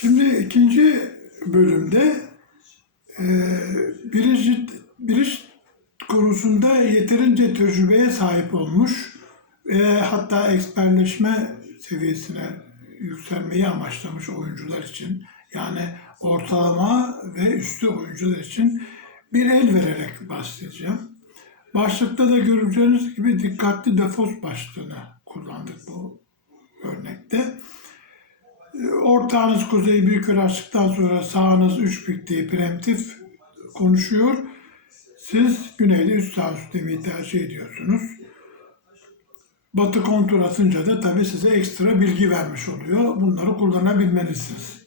Şimdi ikinci bölümde e, birinci, biriş konusunda yeterince tecrübeye sahip olmuş ve hatta eksperleşme seviyesine yükselmeyi amaçlamış oyuncular için yani ortalama ve üstü oyuncular için bir el vererek bahsedeceğim. Başlıkta da göreceğiniz gibi dikkatli defos başlığını kullandık bu. Ortağınız bir kere açtıktan sonra sağınız 3 pik diye preemptif konuşuyor. Siz güneyde üst sağ üst demeyi tercih ediyorsunuz. Batı kontur atınca da tabii size ekstra bilgi vermiş oluyor. Bunları kullanabilmelisiniz.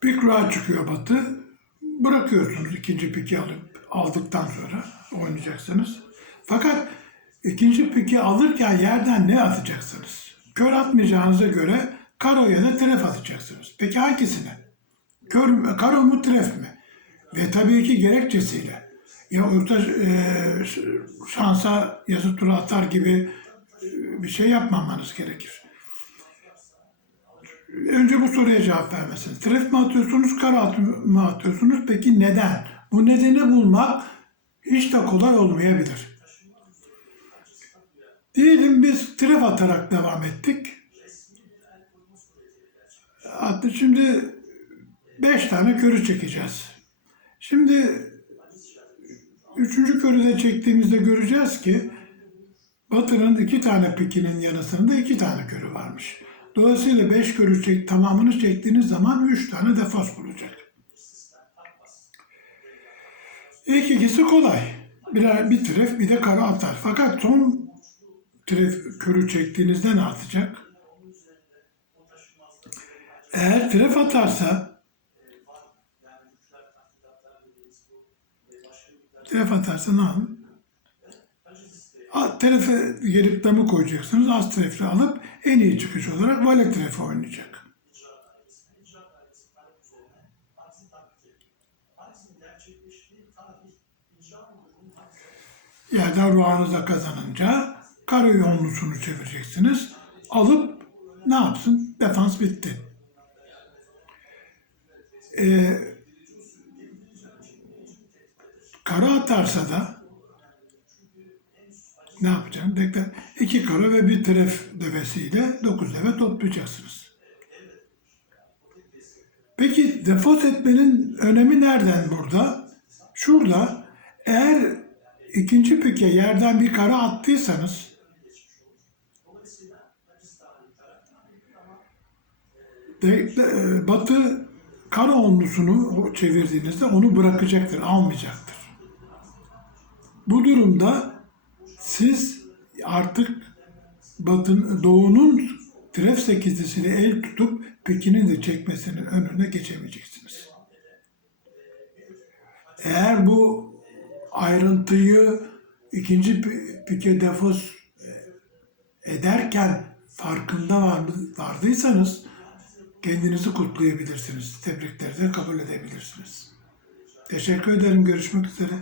Pik rahat çıkıyor batı. Bırakıyorsunuz ikinci piki alıp aldıktan sonra oynayacaksınız. Fakat ikinci piki alırken yerden ne atacaksınız? Kör atmayacağınıza göre karo ya da tref atacaksınız. Peki hangisine? Kör, mü, karo mu tref mi? Ve tabii ki gerekçesiyle. Ya orta e, şansa yazı tura atar gibi e, bir şey yapmamanız gerekir. Önce bu soruya cevap vermesiniz. Tref mi atıyorsunuz, karo at- mı atıyorsunuz? Peki neden? Bu nedeni bulmak hiç de kolay olmayabilir. Diyelim biz tref atarak devam ettik. Attı şimdi beş tane körü çekeceğiz. Şimdi üçüncü körü de çektiğimizde göreceğiz ki Batı'nın iki tane pikinin yanısında iki tane körü varmış. Dolayısıyla beş körü çek, tamamını çektiğiniz zaman üç tane defos bulacak. İlk ikisi kolay. Birer, bir tref bir de kara atar. Fakat son tref körü çektiğinizde ne atacak? Eğer tref atarsa tref atarsa ne yapın? A- Trefe gelip damı koyacaksınız. Az trefle alıp en iyi çıkış olarak vale trefe oynayacak. Yerden ruhanıza kazanınca kare yollusunu çevireceksiniz. Alıp ne yapsın? Defans bitti. Ee, kara atarsa da ne yapacağım? Bekle. İki kara ve bir tref devesiyle dokuz deve toplayacaksınız. Peki defos etmenin önemi nereden burada? Şurada eğer ikinci pike yerden bir kara attıysanız de, de- batı kara onlusunu çevirdiğinizde onu bırakacaktır, almayacaktır. Bu durumda siz artık batın, doğunun tref sekizlisiyle el tutup pikinin de çekmesinin önüne geçemeyeceksiniz. Eğer bu ayrıntıyı ikinci pi- pike defos e, ederken farkında var, vardıysanız kendinizi kutlayabilirsiniz. Tebrikleri de kabul edebilirsiniz. Teşekkür ederim. Görüşmek üzere.